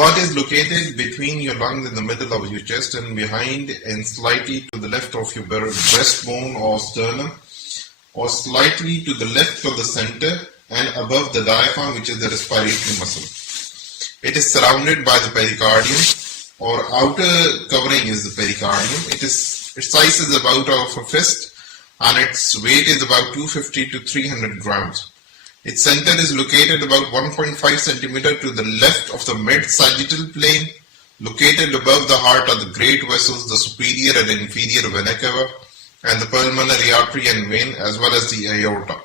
heart is located between your lungs in the middle of your chest and behind and slightly to the left of your breastbone or sternum, or slightly to the left of the center and above the diaphragm, which is the respiratory muscle. It is surrounded by the pericardium, or outer covering is the pericardium. Its size is about of a fist and its weight is about 250 to 300 grams. Its center is located about 1.5 centimeter to the left of the mid-sagittal plane. Located above the heart are the great vessels, the superior and inferior vena cava, and the pulmonary artery and vein, as well as the aorta.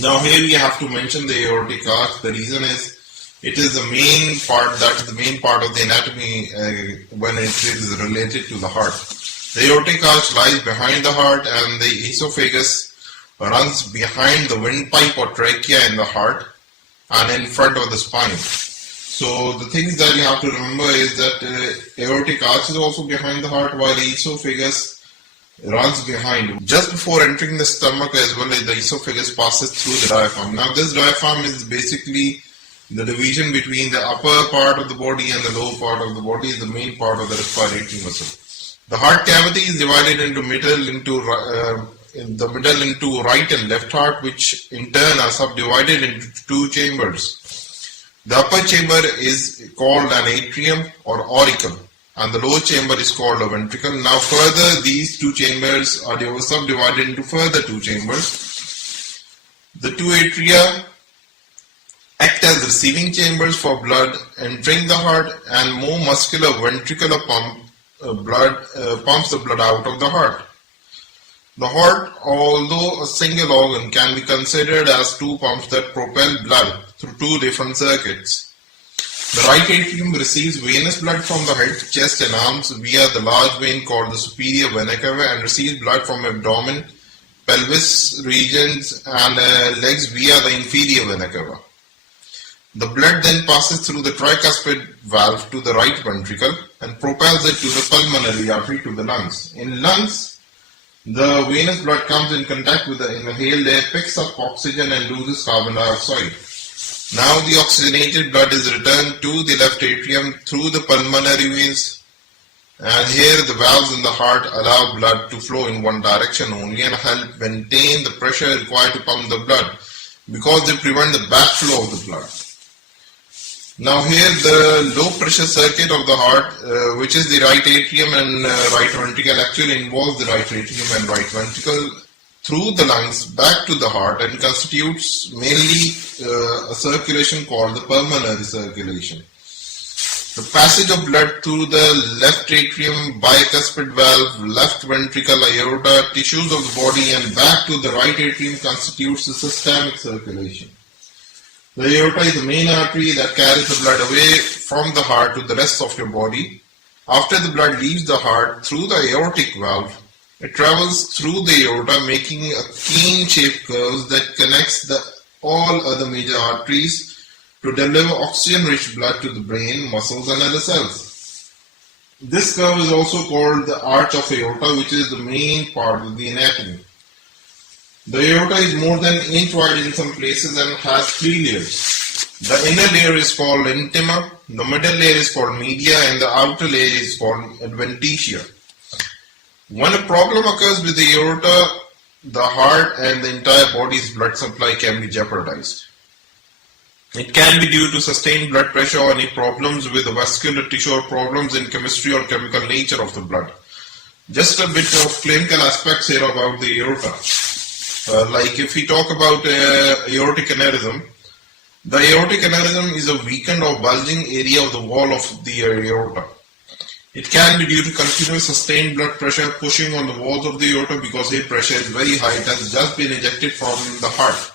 Now here we have to mention the aortic arch. The reason is it is the main part, that is the main part of the anatomy when it is related to the heart. The aortic arch lies behind the heart and the esophagus runs behind the windpipe or trachea in the heart and in front of the spine. So the things that you have to remember is that aortic arch is also behind the heart, while the esophagus runs behind. Just before entering the stomach as well as the esophagus passes through the diaphragm. Now this diaphragm is basically the division between the upper part of the body and the lower part of the body, is the main part of the respiratory muscle. The heart cavity is divided into into right and left heart, which in turn are subdivided into two chambers. The upper chamber is called an atrium or auricle, and the lower chamber is called a ventricle. Now further, these two chambers are subdivided into further two chambers. The two atria act as receiving chambers for blood entering the heart, and more muscular ventricular pumps the blood out of the heart. The heart, although a single organ, can be considered as two pumps that propel blood through two different circuits. The right atrium receives venous blood from the head, chest and arms via the large vein called the superior vena cava, and receives blood from abdomen, pelvis regions and legs via the inferior vena cava. The blood then passes through the tricuspid valve to the right ventricle and propels it to the pulmonary artery to the lungs. In lungs, the venous blood comes in contact with the inhaled air, picks up oxygen and loses carbon dioxide. Now the oxygenated blood is returned to the left atrium through the pulmonary veins, and here the valves in the heart allow blood to flow in one direction only and help maintain the pressure required to pump the blood, because they prevent the backflow of the blood. Now here the low pressure circuit of the heart, which is the right atrium and right ventricle, actually involves the right atrium and right ventricle through the lungs back to the heart and constitutes mainly a circulation called the pulmonary circulation. The passage of blood through the left atrium, bicuspid valve, left ventricle, aorta, tissues of the body and back to the right atrium constitutes the systemic circulation. The aorta is the main artery that carries the blood away from the heart to the rest of your body. After the blood leaves the heart through the aortic valve, it travels through the aorta, making a cane-shaped curve that connects all other major arteries to deliver oxygen-rich blood to the brain, muscles and other cells. This curve is also called the arch of aorta, which is the main part of the anatomy. The aorta is more than an inch wide in some places and has three layers. The inner layer is called intima, the middle layer is called media, and the outer layer is called adventitia. When a problem occurs with the aorta, the heart and the entire body's blood supply can be jeopardized. It can be due to sustained blood pressure or any problems with the vascular tissue or problems in chemistry or chemical nature of the blood. Just a bit of clinical aspects here about the aorta. Like if we talk about aortic aneurysm, the aortic aneurysm is a weakened or bulging area of the wall of the aorta. It can be due to continuous sustained blood pressure pushing on the walls of the aorta because air pressure is very high. It has just been ejected from the heart.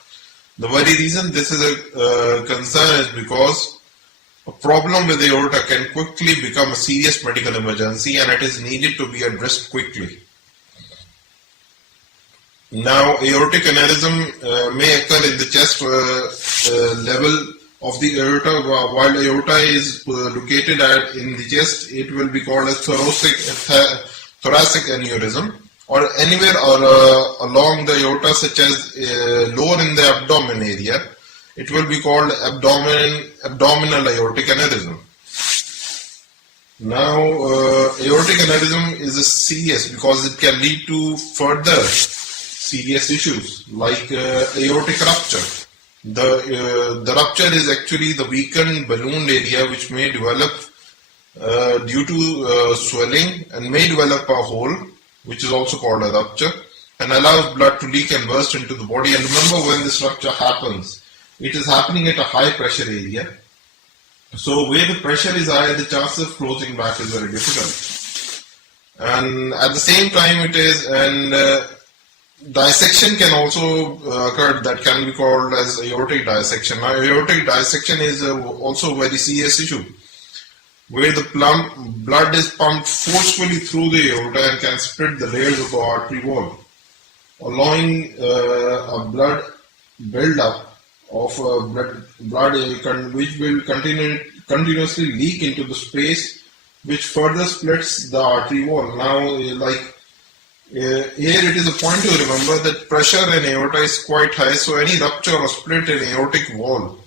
The very reason this is a concern is because a problem with the aorta can quickly become a serious medical emergency and it is needed to be addressed quickly. Now, aortic aneurysm may occur in the chest level of the aorta. While the aorta is located in the chest, it will be called a thoracic aneurysm, or anywhere along the aorta, such as lower in the abdomen area. It will be called abdominal aortic aneurysm. Now, aortic aneurysm is a serious because it can lead to further serious issues like aortic rupture. The rupture is actually the weakened ballooned area which may develop due to swelling and may develop a hole, which is also called a rupture, and allows blood to leak and burst into the body. And remember, when this rupture happens, it is happening at a high pressure area. So where the pressure is high, the chances of closing back is very difficult. And at the same time it is, and dissection can also occur, that can be called as aortic dissection. Now aortic dissection is also a very serious issue, where the blood is pumped forcefully through the aorta and can split the layers of the artery wall, allowing a blood build-up of blood which will continuously leak into the space, which further splits the artery wall. Now, here it is a point to remember that pressure in aorta is quite high, so any rupture or split in aortic wall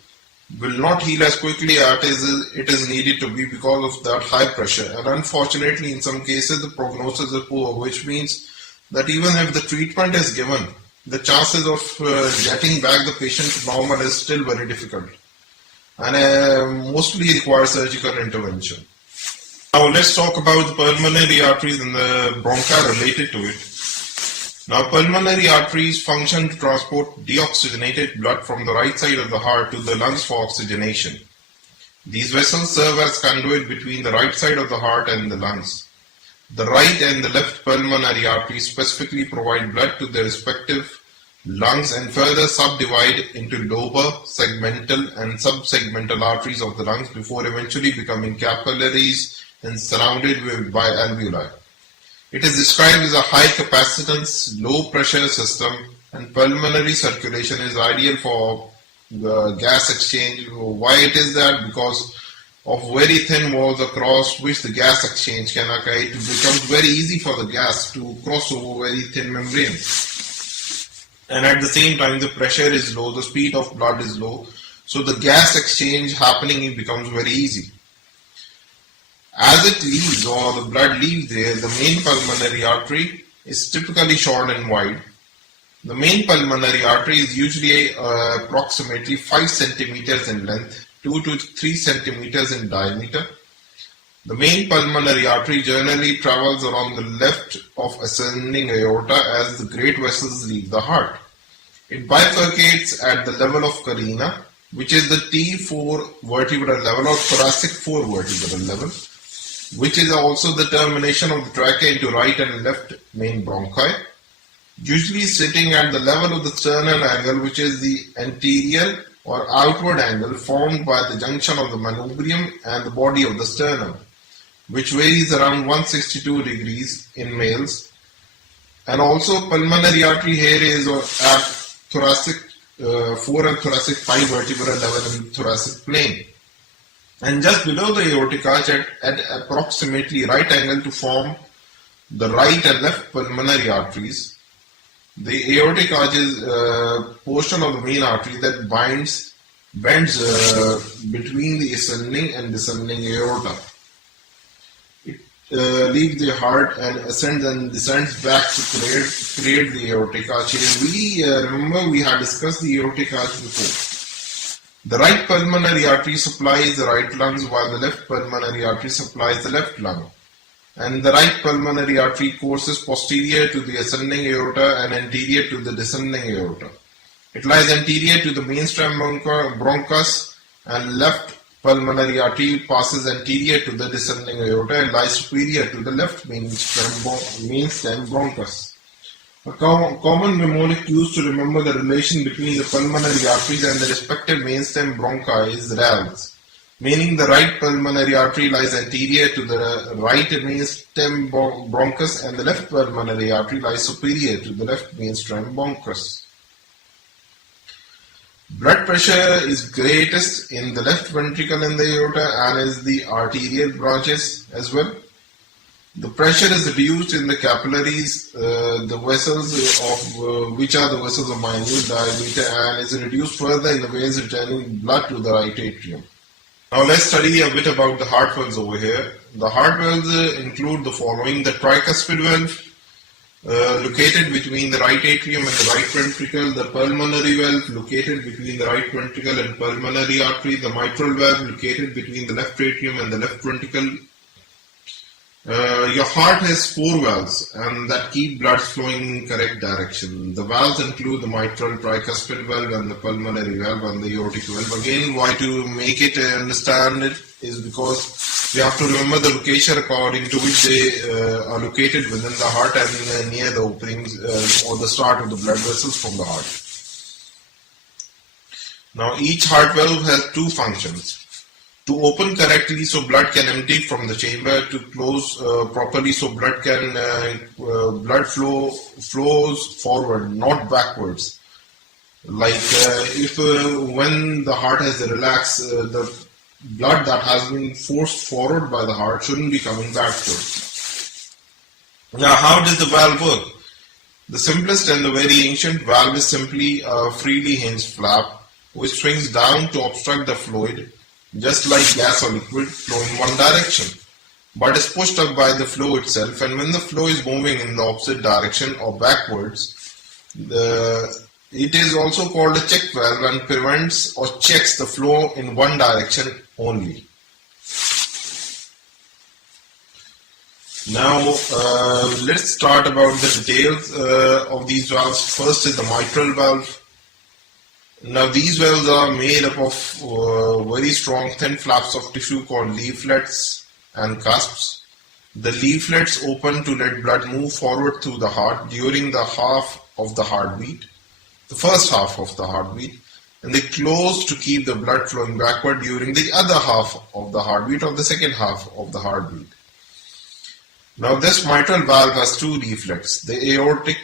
will not heal as quickly as it is needed to be because of that high pressure. And unfortunately, in some cases, the prognosis is poor, which means that even if the treatment is given, the chances of getting back the patient to normal is still very difficult, and mostly requires surgical intervention. Now let's talk about the pulmonary arteries and the bronchi related to it. Now pulmonary arteries function to transport deoxygenated blood from the right side of the heart to the lungs for oxygenation. These vessels serve as conduit between the right side of the heart and the lungs. The right and the left pulmonary arteries specifically provide blood to their respective lungs and further subdivide into lobar, segmental and subsegmental arteries of the lungs before eventually becoming capillaries and surrounded by alveoli. It is described as a high capacitance, low pressure system, and pulmonary circulation is ideal for the gas exchange. Why it is that? Because of very thin walls across which the gas exchange can occur, it becomes very easy for the gas to cross over very thin membranes. And at the same time, the pressure is low, the speed of blood is low, so the gas exchange happening becomes very easy. As it leaves, or the blood leaves there, the main pulmonary artery is typically short and wide. The main pulmonary artery is usually approximately 5 centimeters in length, 2 to 3 centimeters in diameter. The main pulmonary artery generally travels along the left of ascending aorta as the great vessels leave the heart. It bifurcates at the level of carina, which is the T4 vertebral level or thoracic 4 vertebral level, which is also the termination of the trachea into right and left main bronchi, usually sitting at the level of the sternal angle, which is the anterior or outward angle formed by the junction of the manubrium and the body of the sternum, which varies around 162 degrees in males. And also pulmonary artery here is at thoracic 4 and thoracic 5 vertebral level in the thoracic plane. And just below the aortic arch at approximately right angle to form the right and left pulmonary arteries. The aortic arch is a portion of the main artery that bends between the ascending and descending aorta. It leaves the heart and ascends and descends back to create the aortic arch. We remember we had discussed the aortic arch before. The right pulmonary artery supplies the right lungs while the left pulmonary artery supplies the left lung. And the right pulmonary artery courses posterior to the ascending aorta and anterior to the descending aorta. It lies anterior to the mainstem bronchus, and left pulmonary artery passes anterior to the descending aorta and lies superior to the left mainstem bronchus. A common mnemonic used to remember the relation between the pulmonary arteries and the respective mainstem bronchi is RALS, meaning the right pulmonary artery lies anterior to the right mainstem bronchus and the left pulmonary artery lies superior to the left mainstem bronchus. Blood pressure is greatest in the left ventricle in the aorta and is the arterial branches as well. The pressure is reduced in the capillaries, the vessels of which are the vessels of minute diameter, and is reduced further in the veins returning blood to the right atrium. Now let's study a bit about the heart valves over here. The heart valves include the following: the tricuspid valve, located between the right atrium and the right ventricle; the pulmonary valve, located between the right ventricle and pulmonary artery; the mitral valve, located between the left atrium and the left ventricle. Your heart has 4 valves and that keep blood flowing in correct direction. The valves include the mitral, tricuspid valve and the pulmonary valve and the aortic valve. Again, why to make it understand it is because we have to remember the location according to which they are located within the heart and near the openings or the start of the blood vessels from the heart. Now each heart valve has 2 functions: to open correctly so blood can empty from the chamber, to close properly so blood flows forward, not backwards. Like if when the heart has relaxed, the blood that has been forced forward by the heart shouldn't be coming backwards. Now, how does the valve work? The simplest and the very ancient valve is simply a freely hinged flap which swings down to obstruct the fluid, just like gas or liquid flow in one direction, but is pushed up by the flow itself, and when the flow is moving in the opposite direction or backwards, it is also called a check valve and prevents or checks the flow in one direction only. Now let's start about the details of these valves. First is the mitral valve. Now these valves are made up of very strong thin flaps of tissue called leaflets and cusps. The leaflets open to let blood move forward through the heart during the half of the heartbeat, the first half of the heartbeat, and they close to keep the blood flowing backward during the other half of the heartbeat or the second half of the heartbeat. Now this mitral valve has 2 leaflets. The aortic,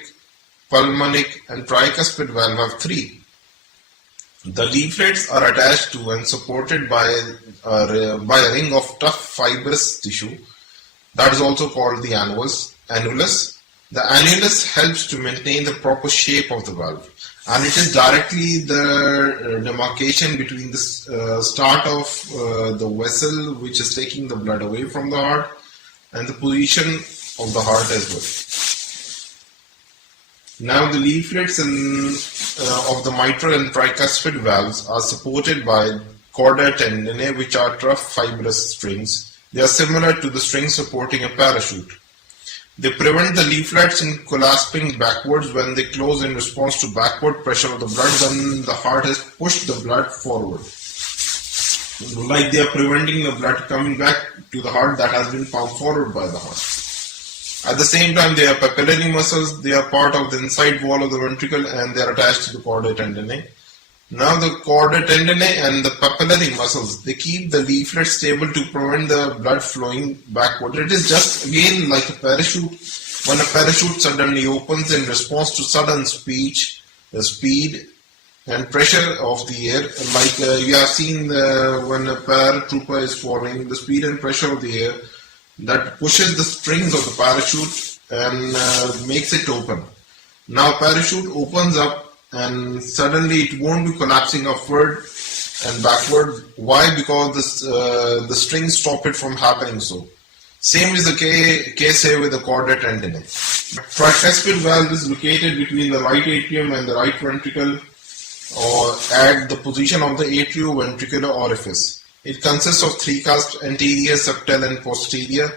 pulmonic and tricuspid valve have 3. The leaflets are attached to and supported by a ring of tough fibrous tissue that is also called the annulus. The annulus helps to maintain the proper shape of the valve, and it is directly the demarcation between the start of the vessel which is taking the blood away from the heart and the position of the heart as well. Now the leaflets of the mitral and tricuspid valves are supported by chordae tendineae, which are tough fibrous strings. They are similar to the strings supporting a parachute. They prevent the leaflets in collapsing backwards when they close in response to backward pressure of the blood when the heart has pushed the blood forward. Like they are preventing the blood coming back to the heart that has been pumped forward by the heart. At the same time, they are papillary muscles. They are part of the inside wall of the ventricle and they are attached to the chordae tendineae. Now the chordae tendineae and the papillary muscles, they keep the leaflet stable to prevent the blood flowing backward. It is just again like a parachute. When a parachute suddenly opens in response to sudden the speed and pressure of the air, like you have seen when a paratrooper is falling, the speed and pressure of the air that pushes the strings of the parachute and makes it open. Now parachute opens up and suddenly it won't be collapsing upward and backward. Why? Because the strings stop it from happening so. Same is the case here with the chordae tendineae. Tricuspid valve is located between the right atrium and the right ventricle or at the position of the atrioventricular orifice. It consists of 3 cusps, anterior, septal and posterior,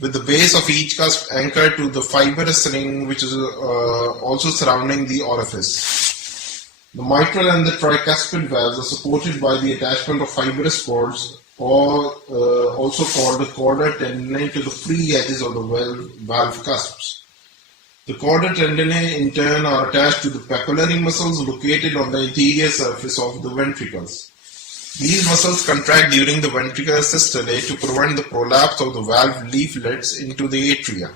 with the base of each cusp anchored to the fibrous ring which is also surrounding the orifice. The mitral and the tricuspid valves are supported by the attachment of fibrous cords, or also called the chordae tendineae, to the free edges of the valve cusps. The chordae tendineae in turn are attached to the papillary muscles located on the anterior surface of the ventricles. These muscles contract during the ventricular systole to prevent the prolapse of the valve leaflets into the atria.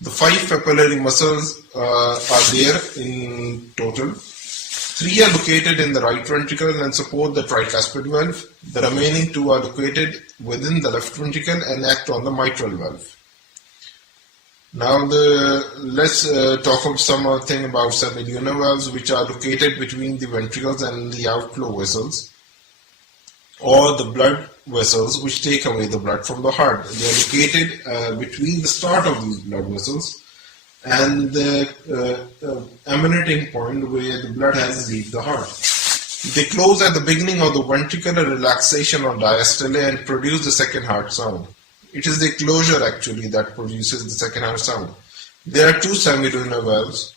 The 5 papillary muscles are there in total. 3 are located in the right ventricle and support the tricuspid valve. The remaining 2 are located within the left ventricle and act on the mitral valve. Now let's talk about something about semilunar valves, which are located between the ventricles and the outflow vessels, or the blood vessels which take away the blood from the heart. They are located between the start of these blood vessels and the emanating point where the blood has reached the heart. They close at the beginning of the ventricular relaxation or diastole and produce the second heart sound. It is the closure actually that produces the second heart sound. There are two semilunar valves.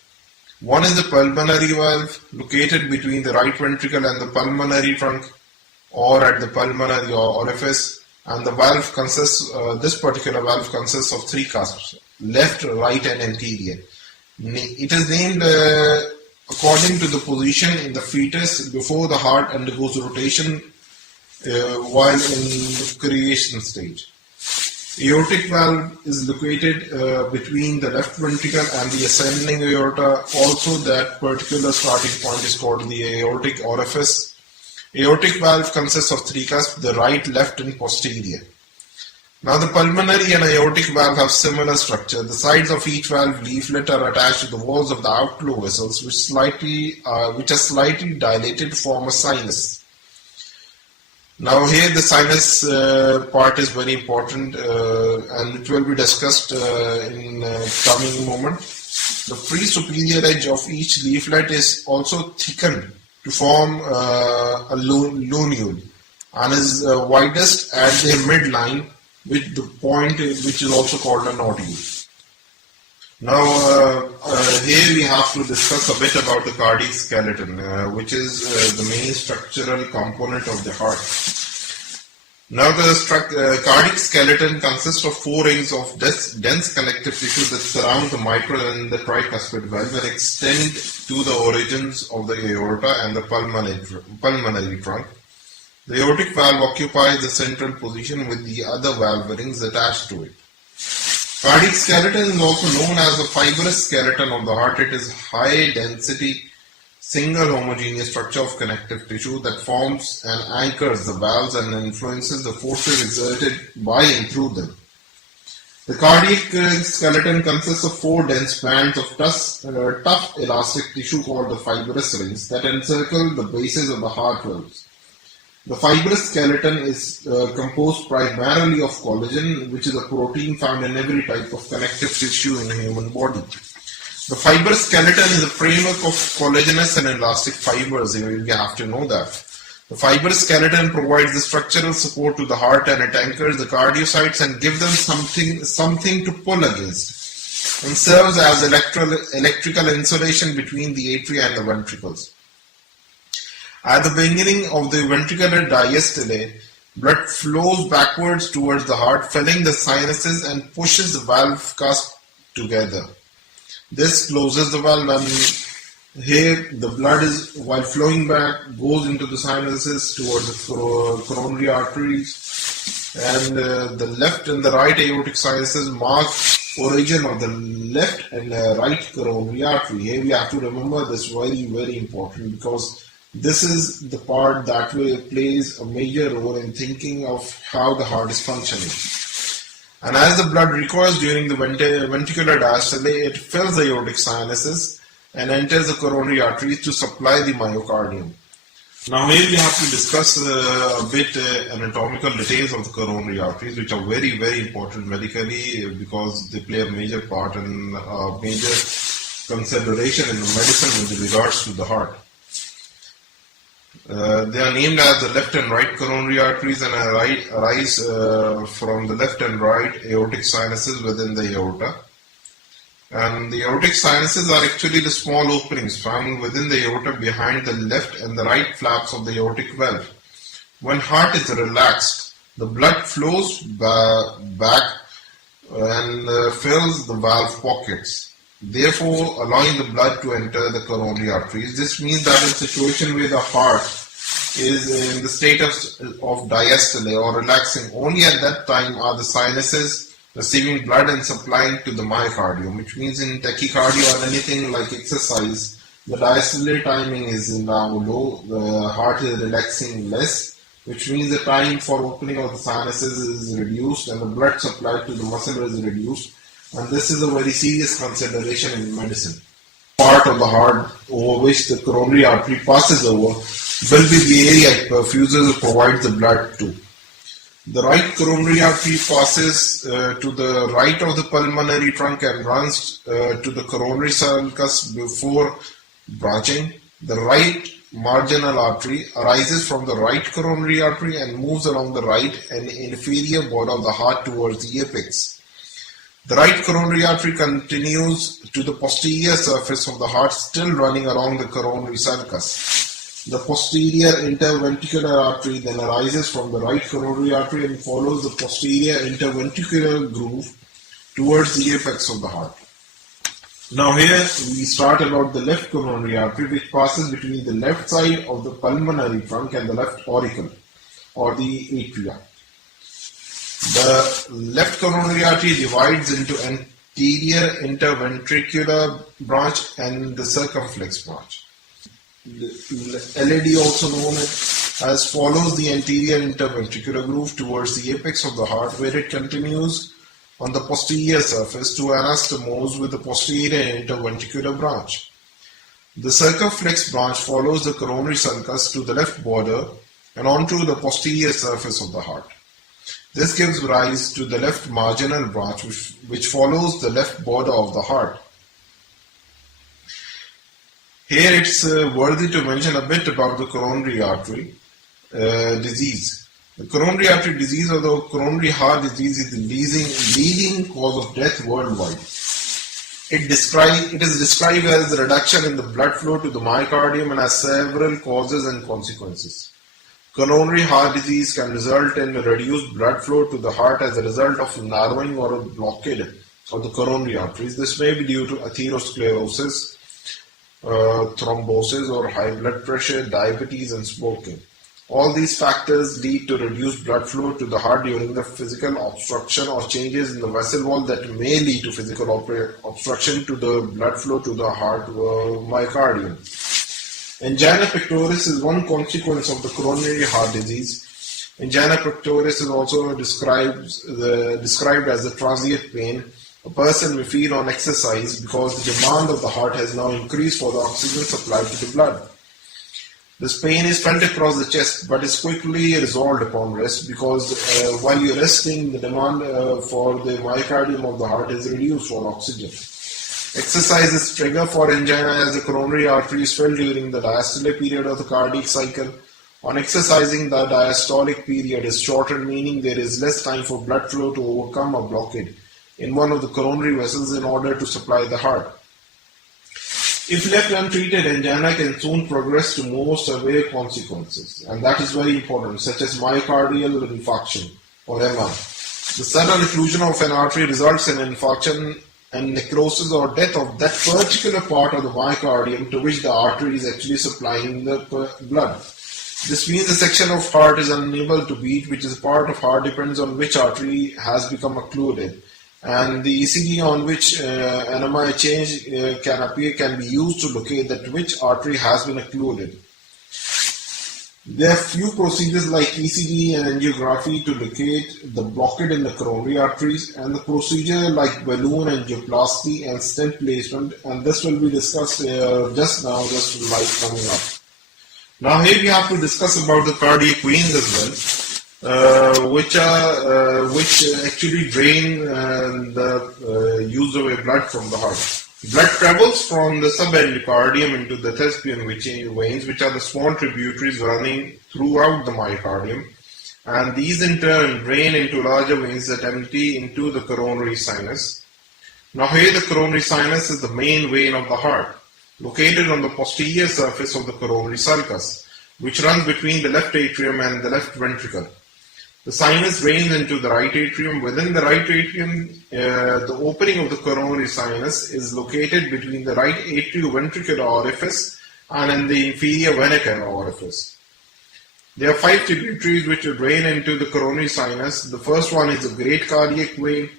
One is the pulmonary valve, located between the right ventricle and the pulmonary trunk, or at the pulmonary orifice, and the valve consists, this particular valve consists of three cusps, left, right and anterior. It is named according to the position in the fetus before the heart undergoes rotation while in the creation stage. Aortic valve is located between the left ventricle and the ascending aorta. Also, that particular starting point is called the aortic orifice. Aortic valve consists of three cusps, the right, left and posterior. Now the pulmonary and aortic valve have similar structure. The sides of each valve leaflet are attached to the walls of the outflow vessels which are slightly dilated to form a sinus. Now here the sinus part is very important and it will be discussed in coming moment. The free superior edge of each leaflet is also thickened to form a lunule and is widest at the midline with the point which is also called a nodule. Now here we have to discuss a bit about the cardiac skeleton, which is the main structural component of the heart. Now the cardiac skeleton consists of four rings of dense connective tissue that surround the mitral and the tricuspid valve and extend to the origins of the aorta and the pulmonary trunk. The aortic valve occupies the central position with the other valve rings attached to it. Cardiac skeleton is also known as the fibrous skeleton of the heart. It is high density, single homogeneous structure of connective tissue that forms and anchors the valves and influences the forces exerted by and through them. The cardiac skeleton consists of four dense bands of tough elastic tissue called the fibrous rings that encircle the bases of the heart valves. The fibrous skeleton is composed primarily of collagen, which is a protein found in every type of connective tissue in the human body. The fibrous skeleton is a framework of collagenous and elastic fibers. You have to know that. The fibrous skeleton provides the structural support to the heart and it anchors the cardiocytes and gives them something to pull against and serves as electrical insulation between the atria and the ventricles. At the beginning of the ventricular diastole, blood flows backwards towards the heart, filling the sinuses and pushes the valve cusp together. This closes the valve and here the blood is, while flowing back, goes into the sinuses towards the coronary arteries, and the left and the right aortic sinuses mark origin of the left and right coronary artery. Here we have to remember this very important because this is the part that plays a major role in thinking of how the heart is functioning. And as the blood recoils during the ventricular diastole, it fills the aortic sinuses and enters the coronary arteries to supply the myocardium. Now here we have to discuss a bit anatomical details of the coronary arteries, which are very important medically because they play a major part and a major consideration in medicine with regards to the heart. They are named as the left and right coronary arteries and arise from the left and right aortic sinuses within the aorta. And the aortic sinuses are actually the small openings found within the aorta behind the left and the right flaps of the aortic valve. When heart is relaxed, the blood flows back and fills the valve pockets, therefore allowing the blood to enter the coronary arteries. This means that in a situation where the heart is in the state of diastole or relaxing, only at that time are the sinuses receiving blood and supplying to the myocardium, which means in tachycardia or anything like exercise, the diastole timing is now low, the heart is relaxing less, which means the time for opening of the sinuses is reduced and the blood supply to the muscle is reduced. And this is a very serious consideration in medicine. Part of the heart over which the coronary artery passes over will be the area it perfuses or provides the blood to. The right coronary artery passes to the right of the pulmonary trunk and runs to the coronary sulcus before branching. The right marginal artery arises from the right coronary artery and moves along the right and inferior border of the heart towards the apex. The right coronary artery continues to the posterior surface of the heart, still running along the coronary sulcus. The posterior interventricular artery then arises from the right coronary artery and follows the posterior interventricular groove towards the apex of the heart. Now here we start about the left coronary artery, which passes between the left side of the pulmonary trunk and the left auricle or the atria. The left coronary artery divides into anterior interventricular branch and the circumflex branch. The LAD, also known as, follows the anterior interventricular groove towards the apex of the heart, where it continues on the posterior surface to anastomose with the posterior interventricular branch. The circumflex branch follows the coronary sulcus to the left border and onto the posterior surface of the heart. This gives rise to the left marginal branch, which follows the left border of the heart. Here it's worthy to mention a bit about the coronary artery disease. The coronary artery disease or the coronary heart disease is the leading cause of death worldwide. It is described as the reduction in the blood flow to the myocardium and has several causes and consequences. Coronary heart disease can result in reduced blood flow to the heart as a result of narrowing or a blockade of the coronary arteries. This may be due to atherosclerosis, thrombosis or high blood pressure, diabetes and smoking. All these factors lead to reduced blood flow to the heart during the physical obstruction or changes in the vessel wall that may lead to physical obstruction to the blood flow to the heart myocardium. Angina pectoris is one consequence of the coronary heart disease. Angina pectoris is also described as the transient pain a person may feel on exercise because the demand of the heart has now increased for the oxygen supply to the blood. This pain is felt across the chest but is quickly resolved upon rest because while you're resting, the demand for the myocardium of the heart is reduced for oxygen. Exercise is trigger for angina as the coronary artery is filled during the diastolic period of the cardiac cycle. On exercising, the diastolic period is shortened, meaning there is less time for blood flow to overcome a blockade in one of the coronary vessels in order to supply the heart. If left untreated, angina can soon progress to more severe consequences, and that is very important, such as myocardial infarction or MI. The sudden occlusion of an artery results in infarction and necrosis or death of that particular part of the myocardium to which the artery is actually supplying the blood. This means the section of heart is unable to beat, which is part of heart depends on which artery has become occluded. And the ECG on which an MI change can appear can be used to locate that which artery has been occluded. There are few procedures like ECG and angiography to locate the blockade in the coronary arteries, and the procedure like balloon angioplasty and stent placement, and this will be discussed just coming up. Now here we have to discuss about the cardiac veins as well, which actually drain the use of blood from the heart. Blood travels from the subendocardium into the thespian veins, which are the small tributaries running throughout the myocardium, and these in turn drain into larger veins that empty into the coronary sinus. Now here the coronary sinus is the main vein of the heart, located on the posterior surface of the coronary sulcus, which runs between the left atrium and the left ventricle. The sinus drains into the right atrium. Within the right atrium, the opening of the coronary sinus is located between the right atrioventricular orifice and in the inferior vena cava orifice. There are 5 tributaries which drain into the coronary sinus. The first one is the great cardiac vein,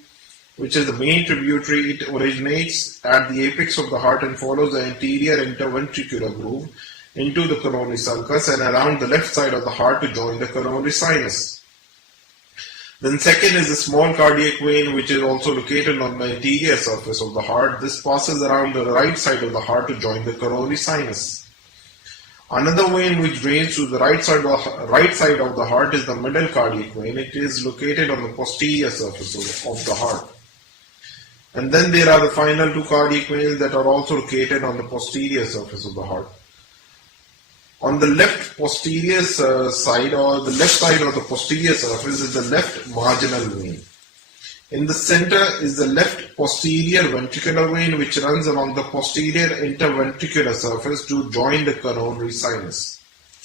which is the main tributary. It originates at the apex of the heart and follows the anterior interventricular groove into the coronary sulcus and around the left side of the heart to join the coronary sinus. Then second is the small cardiac vein, which is also located on the anterior surface of the heart. This passes around the right side of the heart to join the coronary sinus. Another vein which drains to the right side of the heart is the middle cardiac vein. It is located on the posterior surface of the heart. And then there are the final two cardiac veins that are also located on the posterior surface of the heart. On the left posterior side, or the left side of the posterior surface, is the left marginal vein. In the center is the left posterior ventricular vein, which runs along the posterior interventricular surface to join the coronary sinus.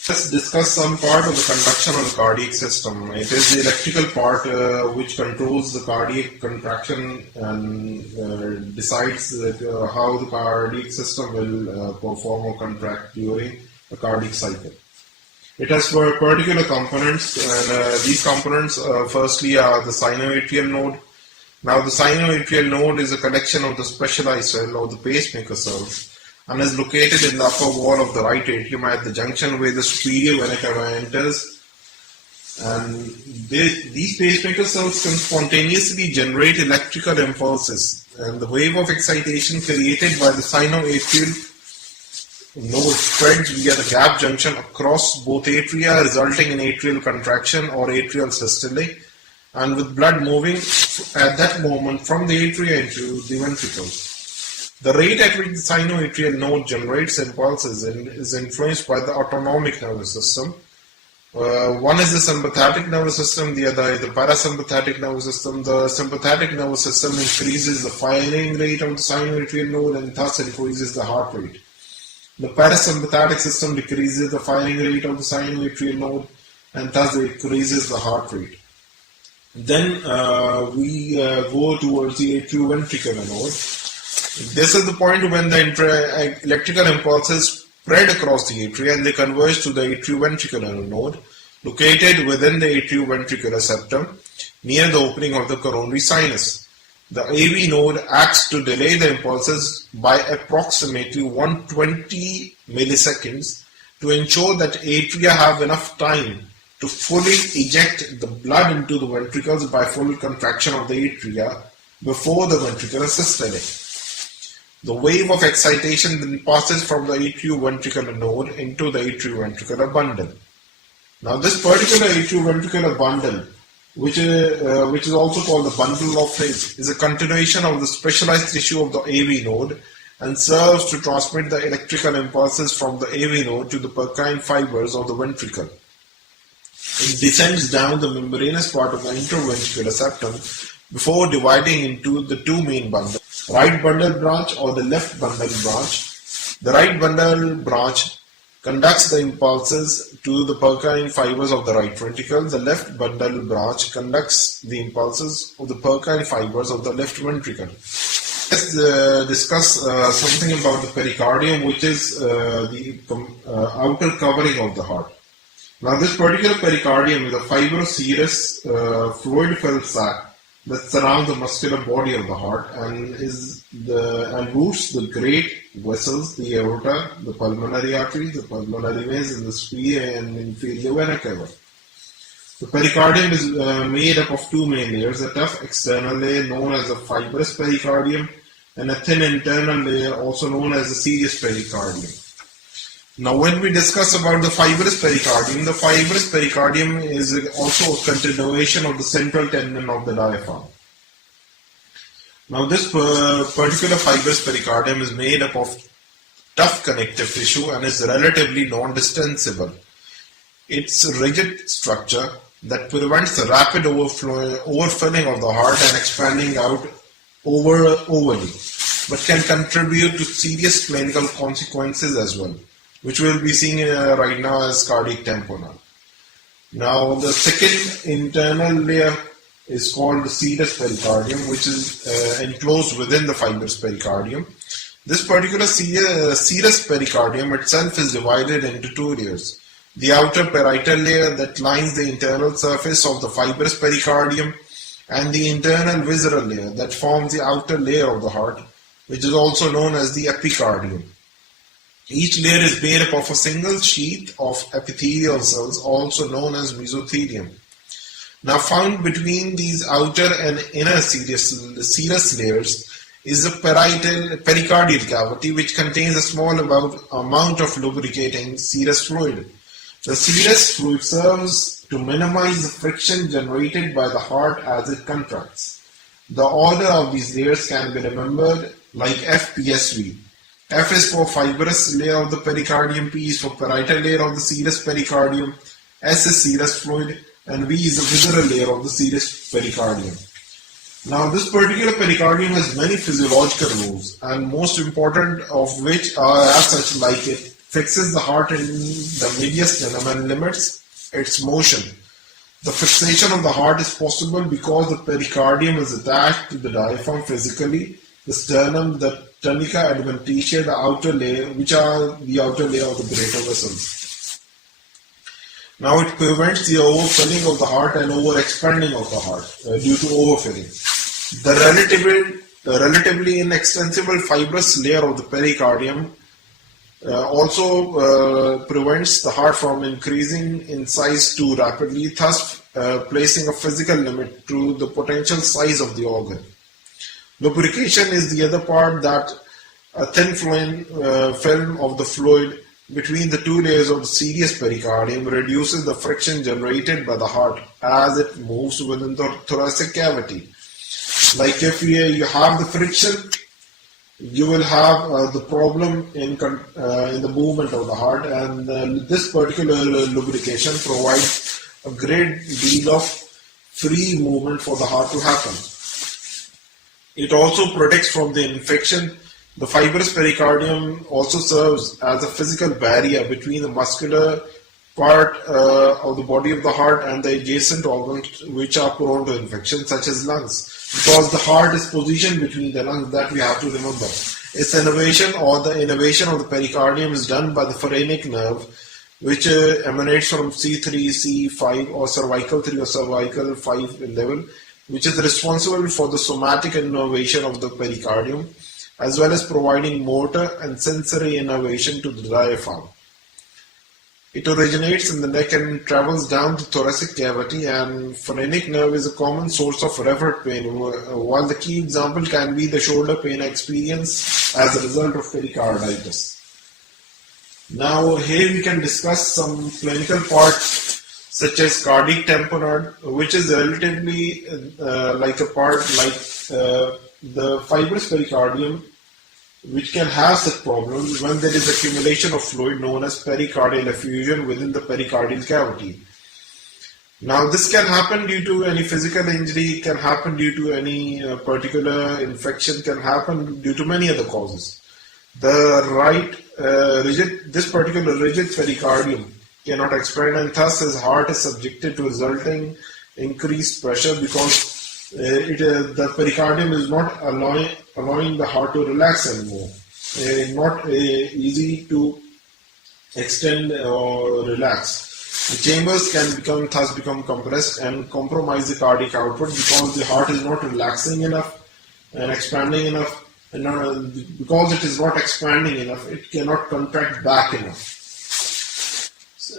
Let's discuss some part of the conduction of the cardiac system. It is the electrical part which controls the cardiac contraction and decides how the cardiac system will perform or contract during the cardiac cycle. It has particular components, and these components firstly are the sinoatrial node. Now the sinoatrial node is a collection of the specialized cell or the pacemaker cells and is located in the upper wall of the right atrium at the junction where the superior vena cava enters. And these pacemaker cells can spontaneously generate electrical impulses, and the wave of excitation created by the sinoatrial node spreads via the gap junction across both atria, resulting in atrial contraction or atrial systole, and with blood moving at that moment from the atria into the ventricles. The rate at which the sinoatrial node generates impulses is influenced by the autonomic nervous system. One is the sympathetic nervous system, the other is the parasympathetic nervous system. The sympathetic nervous system increases the firing rate of the sinoatrial node and thus increases the heart rate. The parasympathetic system decreases the firing rate of the sinoatrial node and thus increases the heart rate. Then we go towards the atrioventricular node. This is the point when the electrical impulses spread across the atria and they converge to the atrioventricular node located within the atrioventricular septum near the opening of the coronary sinus. The AV node acts to delay the impulses by approximately 120 milliseconds to ensure that atria have enough time to fully eject the blood into the ventricles by full contraction of the atria before the ventricular systole. The wave of excitation then passes from the atrioventricular node into the atrioventricular bundle. Now this particular atrioventricular bundle, which is also called the bundle of His, is a continuation of the specialized tissue of the AV node and serves to transmit the electrical impulses from the AV node to the Purkinje fibers of the ventricle. It descends down the membranous part of the interventricular septum before dividing into the two main bundles, right bundle branch or the left bundle branch. The right bundle branch conducts the impulses to the Purkinje fibers of the right ventricle. The left bundle branch conducts the impulses of the Purkinje fibers of the left ventricle. Let's discuss something about the pericardium, which is the outer covering of the heart. Now this particular pericardium is a fibrous serous fluid-filled sac that surrounds the muscular body of the heart and roots the great vessels, the aorta, the pulmonary arteries, the pulmonary veins, and the superior and inferior vena cava. The pericardium is made up of two main layers: a tough external layer known as the fibrous pericardium and a thin internal layer also known as the serous pericardium. Now when we discuss about the fibrous pericardium is also a continuation of the central tendon of the diaphragm. Now this particular fibrous pericardium is made up of tough connective tissue and is relatively non-distensible. It's a rigid structure that prevents the rapid overfilling of the heart and expanding out overly, but can contribute to serious clinical consequences as well, which we'll be seeing right now as cardiac tamponade. Now the second internal layer is called the serous pericardium, which is enclosed within the fibrous pericardium. This particular serous pericardium itself is divided into two layers: the outer parietal layer that lines the internal surface of the fibrous pericardium and the internal visceral layer that forms the outer layer of the heart, which is also known as the epicardium. Each layer is made up of a single sheath of epithelial cells, also known as mesothelium. Now found between these outer and inner serous layers is the pericardial cavity, which contains a small amount of lubricating serous fluid. The serous fluid serves to minimize the friction generated by the heart as it contracts. The order of these layers can be remembered like FPSV. F is for fibrous layer of the pericardium, P is for parietal layer of the serous pericardium, S is serous fluid, and V is the visceral layer of the serous pericardium. Now, this particular pericardium has many physiological roles, and most important of which are as such like it fixes the heart in the mediastinum and limits its motion. The fixation of the heart is possible because the pericardium is attached to the diaphragm physically, the sternum, the tunica adventitia, the outer layer, which are the outer layer of the greater vessels. Now it prevents the overfilling of the heart and overexpanding of the heart due to overfilling. The relatively inextensible fibrous layer of the pericardium also prevents the heart from increasing in size too rapidly, thus placing a physical limit to the potential size of the organ. Lubrication is the other part, that a thin film of the fluid between the two layers of the serous pericardium reduces the friction generated by the heart as it moves within the thoracic cavity. Like if you have the friction, you will have the problem in the movement of the heart, and this particular lubrication provides a great deal of free movement for the heart to happen. It also protects from the infection. The fibrous pericardium also serves as a physical barrier between the muscular part of the body of the heart and the adjacent organs which are prone to infection, such as lungs. Because the heart is positioned between the lungs, that we have to remember. Its innervation or the innervation of the pericardium is done by the phrenic nerve, which emanates from C3, C5 or cervical 3 or cervical 5 level, which is responsible for the somatic innervation of the pericardium, as well as providing motor and sensory innervation to the diaphragm. It originates in the neck and travels down the thoracic cavity, and phrenic nerve is a common source of revert pain, while the key example can be the shoulder pain experienced as a result of pericarditis. Now here we can discuss some clinical parts such as cardiac tamponade, which is relatively like a part like the fibrous pericardium, which can have such problems when there is accumulation of fluid known as pericardial effusion within the pericardial cavity. Now this can happen due to any physical injury, can happen due to any particular infection, can happen due to many other causes. This particular rigid pericardium cannot expand, and thus his heart is subjected to resulting increased pressure because the pericardium is not allowing the heart to relax anymore. Not easy to extend or relax. The chambers can thus become compressed and compromise the cardiac output because the heart is not relaxing enough and expanding enough. And because it is not expanding enough, it cannot contract back enough.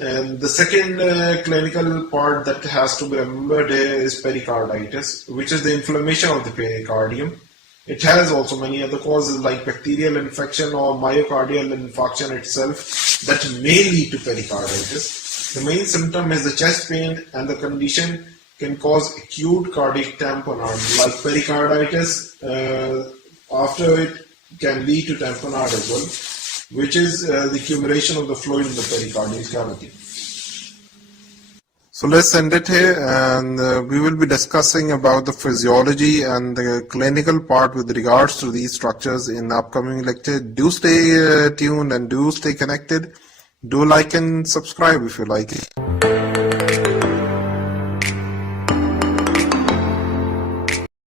And the second clinical part that has to be remembered is pericarditis, which is the inflammation of the pericardium. It has also many other causes like bacterial infection or myocardial infarction itself that may lead to pericarditis. The main symptom is the chest pain, and the condition can cause acute cardiac tamponade like pericarditis. After it can lead to tamponade as well, which is the accumulation of the fluid in the pericardial cavity. So let's end it here, and we will be discussing about the physiology and the clinical part with regards to these structures in the upcoming lecture. Do stay tuned and do stay connected. Do like and subscribe if you like it.